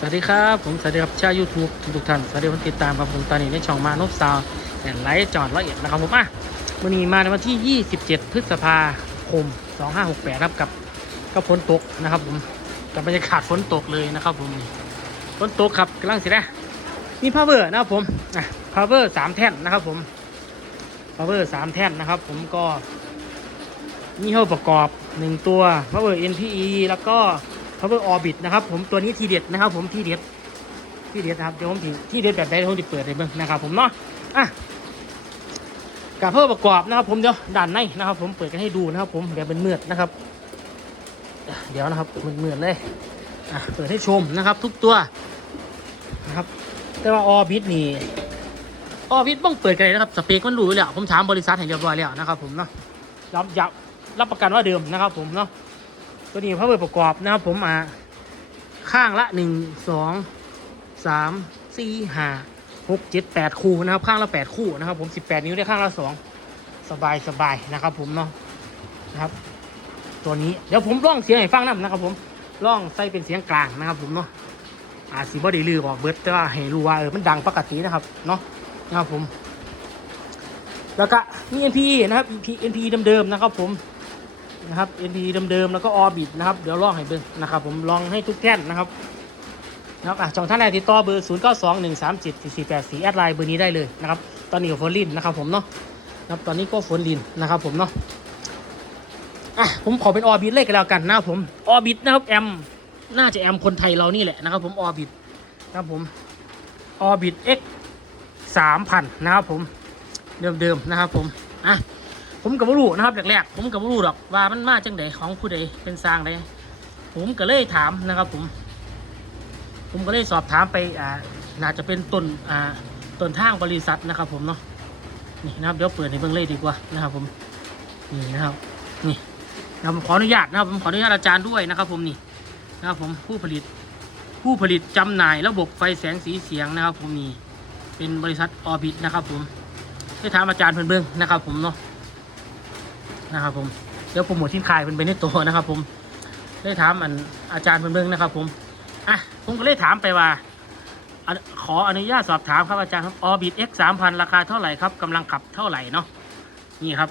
สวัสดีครับ ผมสวัสดีครับชาวยูทูบทุกทุกๆท่านสวัสดีคนติดตามครับผมตอนนี้ในช่องมานพซาวแอนไลท์จอดละเอียดนะครับผมอะวันนี้มาในวันที่ 27 พฤษภาคม 2568ครับกับกับฝนตกนะครับผมกับบรรยากาศฝนตกเลยนะครับผมฝนตกครับกำลังสินะมีพาวเวอร์นะครับผมอะพาวเวอร์สามแท่นนะครับผมพาวเวอร์สามแท่นนะครับ ผมก็มีเข้าประกอบหนึ่งตัว power NPE แล้วก็ power orbit นะครับผมตัวนี้ทีเด็ดนะครับ ผมทีเด็ดทีเด็ดนะครับเดี๋ยวผมถึงที่เด็ดแบบใดเดี๋ยวผมจะเปิดให้เบิ่งนะครับ ผมเนาะอะกับเพิ่มประกอบนะครับ ผมเดี๋ยวด้านในนะครับ ผมเปิดกันให้ดูนะครับ ผมเดี๋ยวเป็นเมือดนะครับ เดี๋ยวนะครับเมือดๆเลยอะเปิดให้ชมนะครับ ทุกตัวนะครับ แต่ว่าออบิทนี่ออบิทบ้องเปิดกันเลยนะครับสเปคมันรู้อยู่แล้วผมถามบริษัทให้เรียบร้อยแล้วนะครับ ผมเนาะรับยับรับประกันว่าเดิมนะครับ ผมเนาะ ตัวนี้พระเบอร์ประกอบนะครับผมอ่าข้างละหนึ่งสองสามสี่ห้าหกเจ็ดแปดคู่นะครับ ข้างละแปดคู่นะครับ ผมสิบแปดนิ้วได้ข้างละสองสบายสบายนะครับ ผมเนาะนะครับ ตัวนี้เดี๋ยวผมร่องเสียงให้ฟังน้ำนะครับ ผมร่องใส่เป็นเสียงกลางนะครับ ผมเนาะอาสีบอดีลือบอกเบิร์ดแต่ว่าให้รู้ว่าเออมันดังปกตินะครับเนาะนะครับผม แล้วก็มี NPE นะครับ NPE เดิมๆนะครับผม นะครับ NP เดิมๆแล้วก็ออบิทนะครับเดี๋ยวลองให้เบิ่งนะครับ ผมลองให้ทุกแท่นนะครับนะครับอะช่องท่านไหนติดต่อเบอร์ 0 9 2 1 3 7 4 4 8 4แอดไลน์เบอร์นี้ได้เลยนะครับตอนนี้ก็ฝนลินนะครับผมเนาะนะครับตอนนี้ก็ฝนลินนะครับผมเนาะอะผมขอเป็นออบิทเลยกันแล้วกันนะครับผมออบิทนะครับแอมน่าจะแอมคนไทยเรานี่แหละนะครับ ผมออบิทนะครับผมออบิท X 3,000 นะครับผมเดิมๆนะครับผมอะ ผมกับรู้นะครับแรกๆผมกับรู้หรอกว่ามันมาจังไดของผู้ใดเป็นสร้างใดผมก็เลยถามนะครับผม ผมก็เลยสอบถามไปอ่าน่าจะเป็นต้นอ่าต้นทางบริษัทนะครับผมเนาะนี่นะครับเดี๋ยวเปิดในเบื้องเลยดีกว่านะครับผมนี่นะครับนี่นะผมขออนุญาตนะครับผมขออนุญาตอาจารย์ด้วยนะครับ ผมนี่นะครับผมผู้ผลิตผู้ผลิตจำหน่ายระบบไฟแสงสีเสียงนะครับ ผมนี่เป็นบริษัทออบิทนะครับ ผมได้ถามอาจารย์เพิ่อนเบื้องนะครับ ผมเนาะ นะครับผมเดี๋ยวโปรโมทที่ขายเป็นไปในตัวนะครับ ผมได้ถามอันอาจารย์เพิ่นเบิ่งนะครับ ผมอะผมก็เลยถามไปว่าขออนุญาตสอบถามครับอาจารย์ครับ Orbit X 3,000ราคาเท่าไหร่ครับกำลังขับเท่าไหร่เนาะนี่ครับ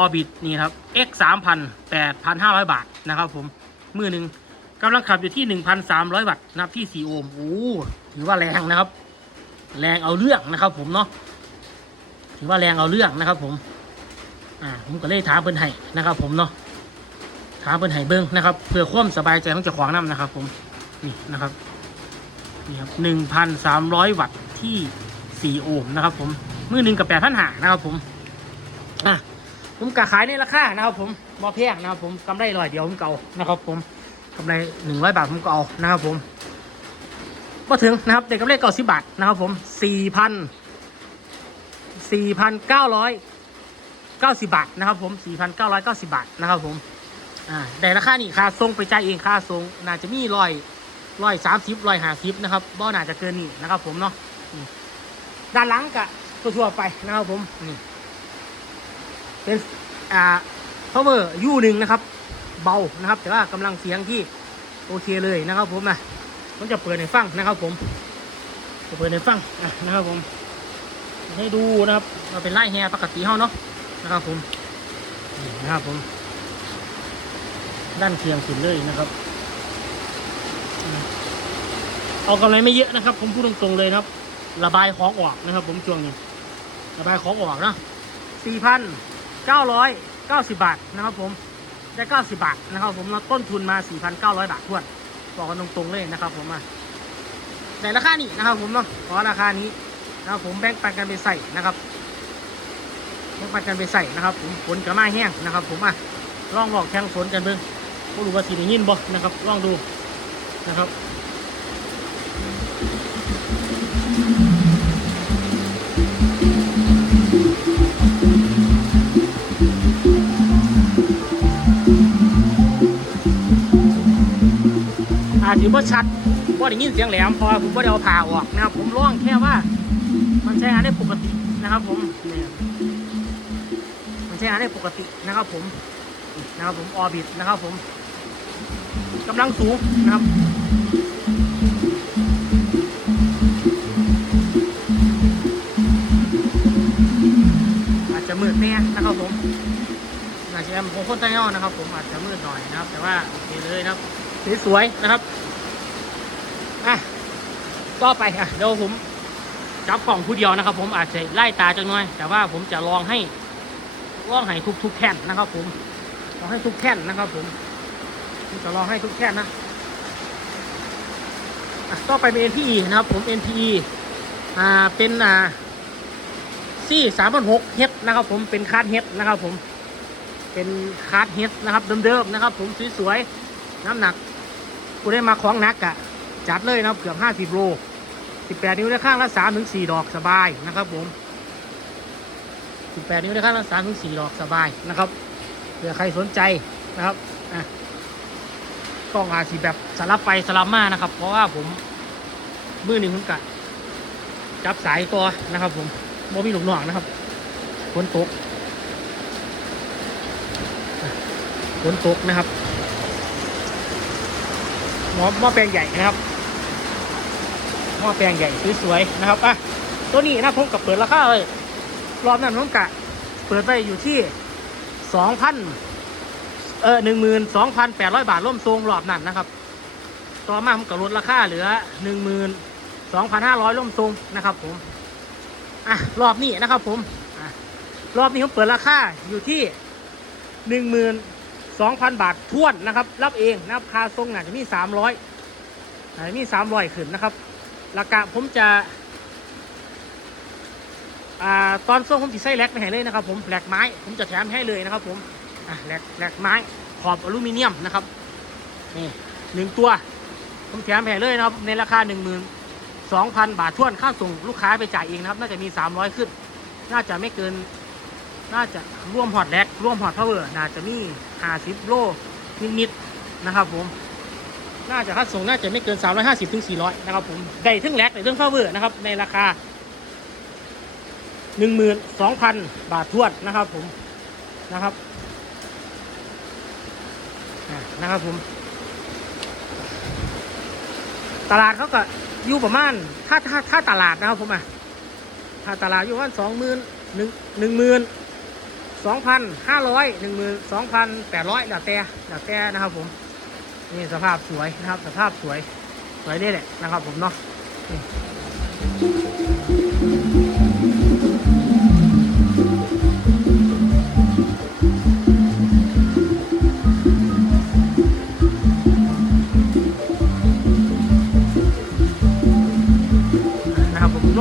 Orbit นี่ครับ X 3,000 8,500 บาทนะครับผมมือหนึ่งกำลังขับอยู่ที่ 1,300 วัตต์นะครับที่ 4 โอห์มโอ้ถือว่าแรงนะครับ แรงเอาเรื่องนะครับผมเนาะถือว่าแรงเอาเรื่องนะครับผม อ่าผมก็เลยถามเพิ่นให้นะครับ ผมเนาะถามเพิ่นให้เบิ้งนะครับเพื่อความสบายใจของเจ้าของน้ำนะครับ ผมนี่นะครับนี่ครับหนึ่งพันสามร้อยวัตต์ที่สี่โอห์มนะครับ ผมมือหนึ่งกับแปดพันหานะครับผมอะผมกะขายในราคานะครับ ผมบอแพงนะครับ ผมกำไรร้อยเดียวผมเก่านะครับ ผมกำไรหนึ่งร้อยบาทผมก็เอานะครับผมมาถึงนะครับเด็กกำไรเก้าสิบบาทนะครับ ผมสี่พันสี่พันเก้าร้อย 90 บาทนะครับผม 4,990 บาทนะครับผมอ่าแต่ราคานี่ค่าทรงไปจ่ายเองค่าทรงน่าจะมีร้อยร้อยสามสิบร้อยห้าสิบนะครับบ่น่าจะเกินนี่นะครับผมเนาะด้านหลังกะทั่วไปนะครับผมนี่เป็นอ่า power U หนึ่งนะครับ เบานะครับ แต่ว่ากำลังเสียงที่โอเคเลยนะครับ ผมนะผมจะเปิดในฟังนะครับ ผมจะเปิดในฟังนะครับผมให้ดูนะครับเราเป็นไล่แฮปกติเฮาเนาะ นะครับผมนี่นะครับผม ด้านเคียงสุดเลยนะครับ เอากำไรไม่เยอะนะครับ ผมพูดตรงๆเลยนะครับ ระบายของออกนะครับ ผมช่วงนี้ ระบายของออกนะสี่พันเก้าร้อยเก้าสิบบาทนะครับ ผมได้เก้าสิบบาทนะครับ ผมแล้วต้นทุนมาสี่พันเก้าร้อยบาททวนบอกกันตรงๆเลยนะครับ ผมอะในราคานี้นะครับ ผมเนาะขอราคานี้นะครับผมแบ่งปันกันไปใส่นะครับ แบ่งปันกันไปใส่นะครับผมฝนกับมาแห้งนะครับ ผมอะลองบอกแข่งฝนกันเบิ่งบ่รู้ว่าสีได้ยินบ่นะครับลองดูนะครับอาจจะบ่ชัดบ่ได้ยินเสียงแหลมพราะว่าผมบ่ได้เอาผ่าออกนะครับ ผมร้องแค่ว่า มันใช้งานได้ปกตินะครับ ผม ใช้งานได้ปกตินะครับผมนะครับผมออบิทนะครับผมกำลังสูงนะครับอาจจะมืดแน่นะครับผมอาจจะผมโคนใต้ยอกนะครับ ผมอาจจะมืดหน่อยนะครับ แต่ว่าโอเคเลยนะครับสวยๆนะครับอะต่อไปอะเดี๋ยวผมจับกล่องผู้เดียวนะครับ ผมอาจจะไล่ตาจังหน่อย แต่ว่าผมจะลองให้ ลองให้ทุกๆแผ่นนะครับ ผมลองให้ทุกแผ่นนะครับ ผมจะลองให้ทุกแผ่นนะอะต่อไปเป็น NPE นะครับ ผม NPE อ่าเป็นอ่าซี่สามพันหกเฮดนะครับ ผมเป็นคาร์ดเฮดนะครับ ผม เป็นคาร์ดเฮดนะครับเดิมๆนะครับ ผมสวยๆน้ำหนักกูได้มาคล้องนักอะจัดเลยนะครับเกือบห้าสิบโลสิบแปดนิ้วได้ข้างละสามถึงสี่ดอกสบายนะครับ ผม สิบแปดนิ้วได้ข้างละสามถึงสี่ดอกสบายนะครับเผื่อใครสนใจนะครับอะกล้องอาสีแบบสลับไปสลับมานะครับ เพราะว่าผมมือหนึ่งผมกะจับสายตัวนะครับ ผมโมมีลูกน้องนะครับฝนตกฝนตกนะครับหม้อหม้อแปลงใหญ่นะครับหม้อแปลงใหญ่สวยๆนะครับอะตัวนี้นะผมกับเปิดราคาเลย รอบนั้นผมกะ เปิดไปอยู่ที่สองพันเออหนึ่งหมื่นสองพันแปดร้อยบาทร่วมทรงรอบนั้นนะครับ ต่อมาผมกับลดราคาเหลือหนึ่งหมื่นสองพันห้าร้อยร่วมทรงนะครับ ผมอะรอบนี้นะครับ ผมอะรอบนี้ผมเปิดราคาอยู่ที่หนึ่งหมื่น2,000บาททวนนะครับ รับเองนะครับค่าทรงอาจจะมี300อาจจะมี300ขึ้นนะครับราคาผมจะ อ่าตอนทรงผมจะใส่แลกไปให้เลยนะครับผมแหลกไม้ผมจะแถมให้เลยนะครับผมอะแลกแหลกไม้ขอบอลูมิเนียมนะครับนี่หนึ่งตัว ผมแถมให้เลยนะครับในราคา12,000บาทท่วนค่าส่งลูกค้าไปจ่ายเองนะครับ น่าจะมี300ขึ้น น่าจะไม่เกิน น่าจะร่วมฮอตแลกร่วมฮอตพาวเวอร์น่าจะมีหาสิบโลนิดๆนะครับผมน่าจะค่าส่งน่าจะไม่เกิน 350ถึง400 นะครับผม ได้ทั้งแลกได้ทั้งพาวเวอร์นะครับ ในราคา 12,000บาททวนนะครับผมนะครับนะครับผมตลาดเขาก็อยู่ประมาณถ้าถ้าถ้าตลาดนะครับผมอะถ้าตลาดอยู่ประมาณสองหมื่นหนึ่งหนึ่งหมื่นสองพันห้าร้อยหนึ่งหมื่นสองพันแปดร้อยแล้วแต่แล้วแต่นะครับผมนี่สภาพสวยนะครับ สภาพสวยสวยนี่แหละนะครับผมเนาะ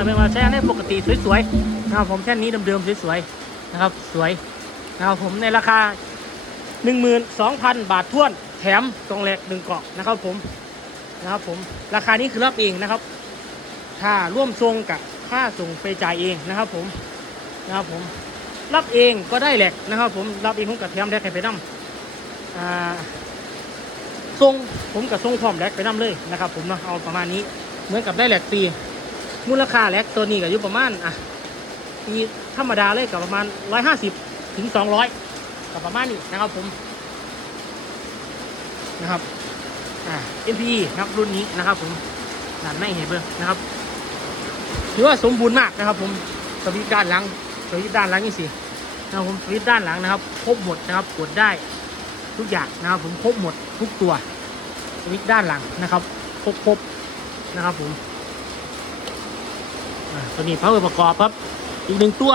อยไม่มาแช่ในปกติสวยๆนะครับผมแค่นี้เดิมๆสวยๆนะครับสวยนะครับผมในราคา 12,000 บาทท้วนแถมกองแหลกหนึ่งเกล่องนะครับผมนะครับผมราคานี้คือรับเองนะครับ ถ้าร่วมทรงกับค่าส่งไปจ่ายเองนะครับผมนะครับผมรับเองก็ได้แหลกนะครับ ผมรับเองผมกับแถมแหลกให้ไปนํอ่าทรงผมกับทรงพร้อมแหลกไปนํเลยนะครับ ผมนะเอาประมาณนี้เหมือนกับได้แหลกฟรี มูลค่าแหลกตัวนี้ก็อยู่ประมาณอะปีธรรมดาเลยกับประมาณ150ถึง200กับประมาณนี้นะครับผมนะครับอ่า MPE นะครับรุ่นนี้นะครับผมด้านในเห็นเบิ้งนะครับถือว่าสมบูรณ์มากนะครับ ผมสวิตช์ด้านหลังสวิตช์ด้านหลังนี่สินะครับผมสวิตช์ด้านหลังนะครับครบหมดนะครับกดได้ทุกอย่างนะครับผมครบหมดทุกตัวสวิตช์ด้านหลังนะครับครบครบนะครับผม ตัวนี้พาวเวอร์ประกอบครับ อีกหนึ่งตัว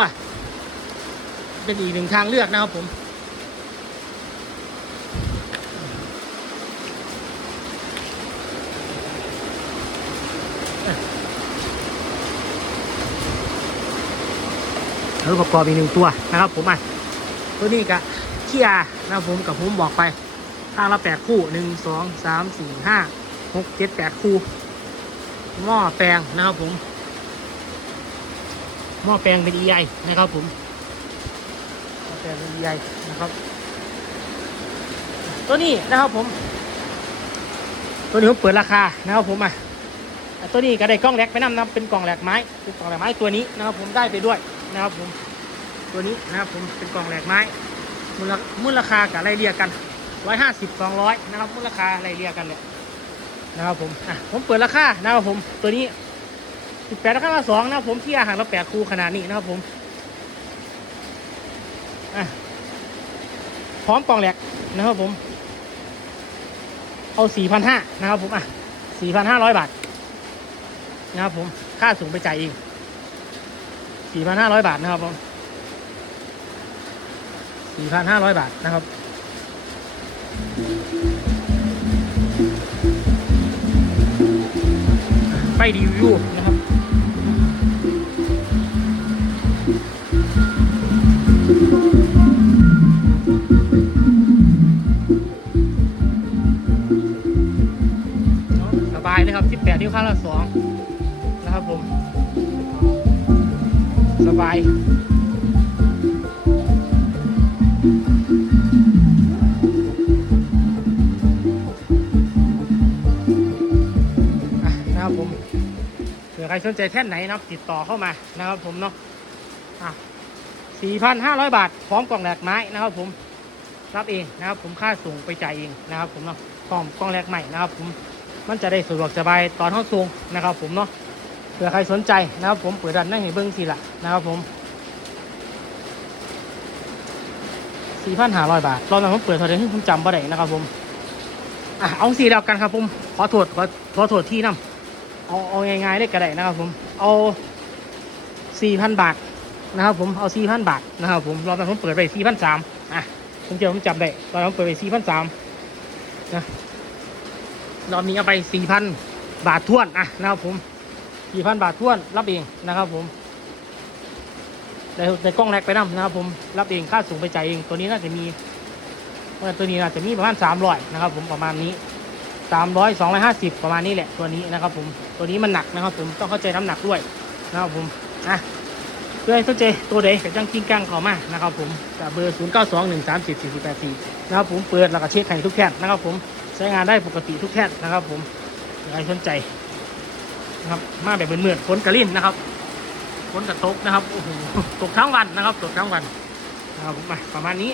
เป็นอีกหนึ่งทางเลือกนะครับผมแล้วประกอบอีกหนึ่งตัวนะครับผมอะตัวนี้กับเคียนะครับผมกับผมบอกไปทางละแปดคู่หนึ่งสองสามสี่ห้าหกเจ็ดแปดคู่หม้อแปลงนะครับผม หม้อแปลงเป็น EI นะครับผมหม้อแปลงเป็น EI นะครับ ตัวนี้นะครับผม ตัวนี้ผมเปิดราคานะครับผมอะตัวนี้ก็ได้กล้องแหลกไปนำนะครับเป็นกล่องแหลกไม้เป็นกล่องแหลกไม้ตัวนี้นะครับผมได้ไปด้วยนะครับผมตัวนี้นะครับผมเป็นกล่องแหลกไม้มูลมูลค่ากับไรเรียกกันร้อยห้าสิบสองร้อยนะครับมูลราคาไรเรียกกันเลยนะครับผมอะผมเปิดราคานะครับผมตัวนี้ สิบแปดราคาละสองนะครับผมที่อาหารละแปดคูขนาดนี้นะครับผมพร้อมกล่องแหลกนะครับผม เอาสี่พันห้านะครับผมอะสี่พันห้าร้อยบาทนะครับผมค่าสูงไปจ่ายเองสี่พันห้าร้อยบาทนะครับผมสี่พันห้าร้อยบาทนะครับไปรีวิวนะครับ บายนะครับผมเผื่อใครสนใจแท่นไหนนะครับ ติดต่อเข้ามานะครับผมเนาะอะ4,500 บาท พร้อมกล่องแหลกไม้นะครับผม รับเองนะครับ ผมค่าส่งไปจ่ายเองนะครับ ผมเนาะกล่องกล่องแหลกใหม่นะครับ ผมมันจะได้สะดวกสบายตอนเข้าส่งนะครับ ผมเนาะ เผื่อใครสนใจนะครับผมเปิดดันนั่งเห็นเบิ้งทีละนะครับผม4,500บาทรอบนั้นผมเปิดเท่าไหร่ผมจำบ่ได้นะครับผมอะเอาสีแล้วกันครับผมขอโทษขอขอโทษที่นํเอาเอาง่ายๆได้ก็ได้นะครับผมเอาสี่พันบาทนะครับผมเอาสี่พันบาทนะครับผมรอบนั้นผมเปิดไปสี่พันสามอะผมเจอผมจำได้ตอนนั้นผมเปิดไปสี่พันสามนะรอบนี้เอาไปสี่พันบาททวนอะนะครับผม สี่พันบาทท้วนรับเองนะครับผมในในกล้องแรกไปนํนะครับ ผมรับเองค่าสูงไปจ่ายเองตัวนี้น่าจะมีว่าตัวนี้อาจะมีประมาณ300นะครับ ผมประมาณนี้300 250ประมาณนี้แหละตัวนี้นะครับ ผมตัวนี้มันหนักนะครับ ผมต้องเข้าใจน้ำหนักด้วยนะครับผมอะเพื่อให้เข้าใจตัวใดกับจังกิ้งกังเขามานะครับ ผมกับเบอร์0 9 2 1 3 0 4 4 8 4นะครับผมเปิดแล้วก็เช็คให้ทุกแท่นนะครับ ผมใช้งานได้ปกติทุกแท่นนะครับ ผมอย่าให้สนใจ นะครับ มาแบบเหมือนๆฝนกระลิ่นนะครับฝนกระตกนะครับโอ้โหตกทั้งวันนะครับ ตกทั้งวันนะครับผมาประมาณนี้